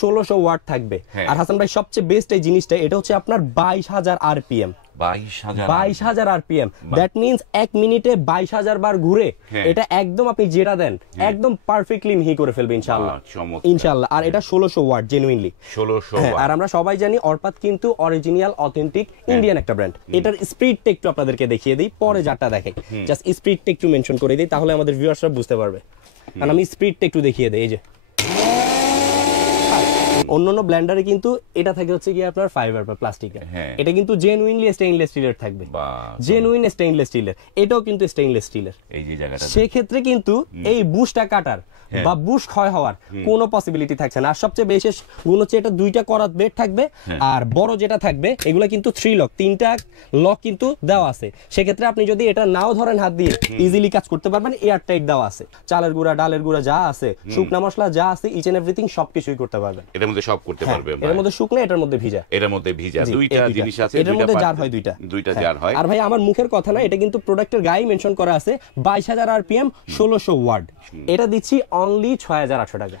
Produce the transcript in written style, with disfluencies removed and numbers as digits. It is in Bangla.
1600 ওয়াট থাকবে। আর হাসান ভাই সবচেয়ে বেস্ট এই জিনিসটা, এটা হচ্ছে আপনার 22000 আরপিএম। 22000 আরপিএম, দ্যাট মিন্স 1 মিনিটে 22000 বার ঘুরে এটা একদম আপনি যেটা দেন একদম পারফেক্টলি মিহি করে ফেলবে ইনশাআল্লাহ। ইনশাআল্লাহ। আর এটা 1600 ওয়াট জেনুইনলি 1600 ওয়াট। আর আমরা সবাই জানি অর্পাত কিন্তু অরিজিনাল অথেন্টিক ইন্ডিয়ান একটা ব্র্যান্ড। এটার স্পিডটা একটু আপনাদেরকে দেখিয়ে দিই, পরে যারটা দেখাই জাস্ট স্পিডটা একটু মেনশন করে দিই, তাহলে আমাদের ভিউয়ার্সরা বুঝতে পারবে। কারণ আমি স্পিডটা একটু দেখিয়ে দিই। এই যে অন্যান্য ব্লেন্ডারে কিন্তু এটা থাকে হচ্ছে কি আপনার ফাইবার বা প্লাস্টিকের, এটা কিন্তু জেনুইনলি স্টেইনলেস স্টিলের থাকবে, জেনুইন স্টেইনলেস স্টিলের। এটাও কিন্তু স্টেইনলেস স্টিলের। এই যে জায়গাটা সেক্ষেত্রে কিন্তু এই বুশটা কাটার বা বুশ ক্ষয় হওয়ার কোনো পসিবিলিটি থাকছে না। আর সবচেয়ে বিশেষ গুণ হচ্ছে এটা দুইটা করাত বেড থাকবে, আর বড় যেটা থাকবে এগুলো কিন্তু 3 লক, 3টা লক কিন্তু দেওয়া আছে। সেক্ষেত্রে আপনি যদি এটা নাও ধরেন হাত দিয়ে ইজিলি কাজ করতে পারবেন। এয়ার টাইট দেওয়া আছে, চালের গুঁড়া ডালের গুঁড়া যা আছে, শুকনা মশলা যা আছে, ইচ এন্ড এভরিথিং সবকিছুই করতে পারবেন। এটার মধ্যে সব করতে পারবেন। এর মধ্যে শুকনা, এটার মধ্যে ভিজা। এটার মধ্যে ভিজা দুইটা জিনিস আছে। এটার মধ্যে জার হয় দুইটা জার হয়। আর ভাই আমার মুখের কথা না, এটা কিন্তু প্রোডাক্টের গায়ে মেনশন করা আছে 22000 আরপিএম 1600 ওয়াট। এটা দিচ্ছি অনলি 6800 টাকা।